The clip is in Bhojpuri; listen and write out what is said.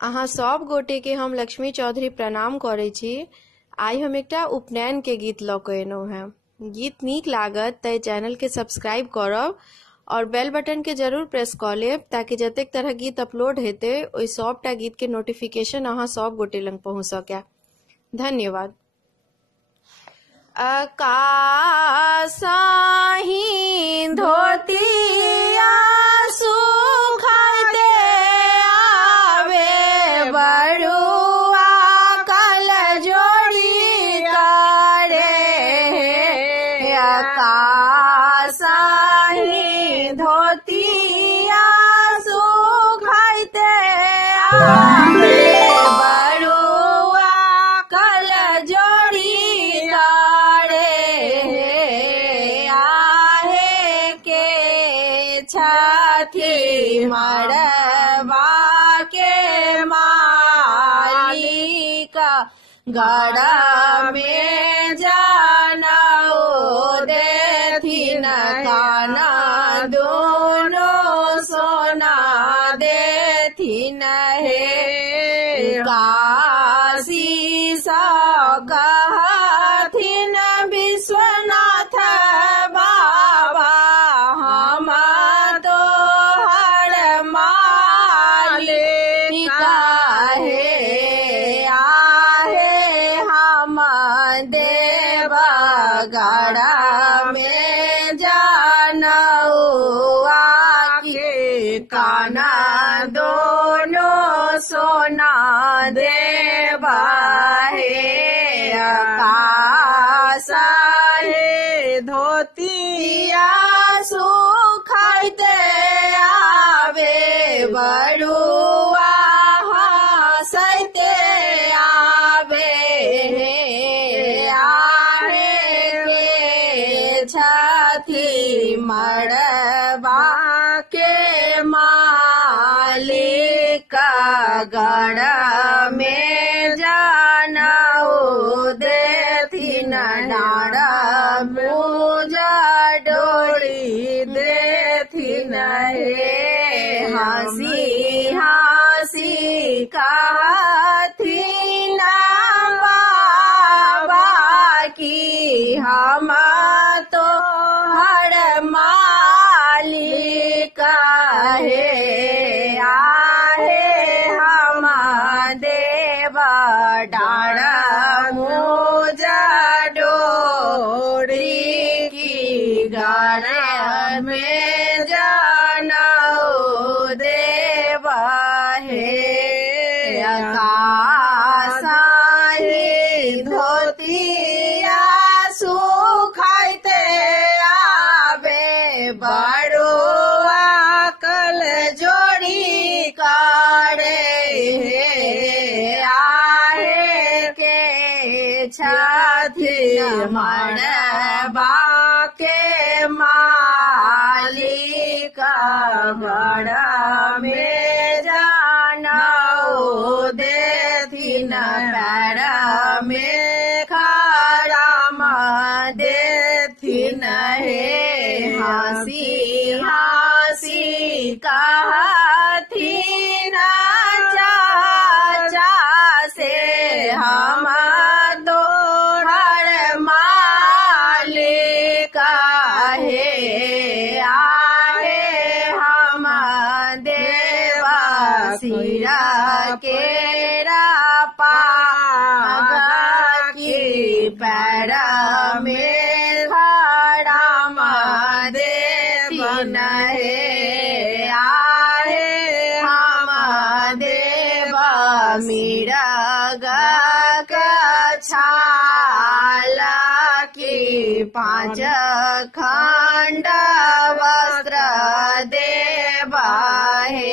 अहाँ सब गोटे के हम लक्ष्मी चौधरी प्रणाम करे छी। आई हम एकटा उपनयन के गीत लऽ के एलहुं हैं। गीत नीक लागत तै चैनल के सब्सक्राइब करब और बेल बटन के जरूर प्रेस कऽ लेब ताकि जतेक तरह गीत अपलोड हेते ओइ सबटा गीत के नोटिफिकेशन अहाँ सब गोटे लंग पहुँच सके। धन्यवाद। आकाशाही धोतिया सुखाते आवे बड़ुआ कल जोड़ी करे। आकाशाही धोतिया सुखाते आवे छठी मड़वा के मालिक गड़ा में जानऊ देथिन काना दोनों सोना देथिन हे। काशी सा कहथिन विश्वनाथ बाबा हम गड़ा में जानऊ आके काना दोनों सोना देवा हे। आकाशा हे धोतिया सुखाते आवे बड़ुआ हंसते आवे हे। छठी मड़वा के मालिक गड़ा में जानऊ देथिन नाड़ा मुजा डोरी देथिन हे। हंसी हंसी कहथिन बाबा की हम तो हर मालिक है। आहे हम देव डाड़ा मुजा डोरी की गड़ा में जानऊ देव है। आकाशाही धोतिया सुखाते आवे बड़ुआ कल जोड़ी करे। आहे के छठी मड़वा के मालिक गड़ा में जानऊ देथिन पैर में खराम देथिन हे। हंसी हंसी कहथिन चाचा से हम दोहर मालिक हे। आहे हम देवा सिरा केरा पागा की पैर में खराम देथिन हे। आहे हम देवा मिरग छाला की 5 खंड वस्त्र देवा हे।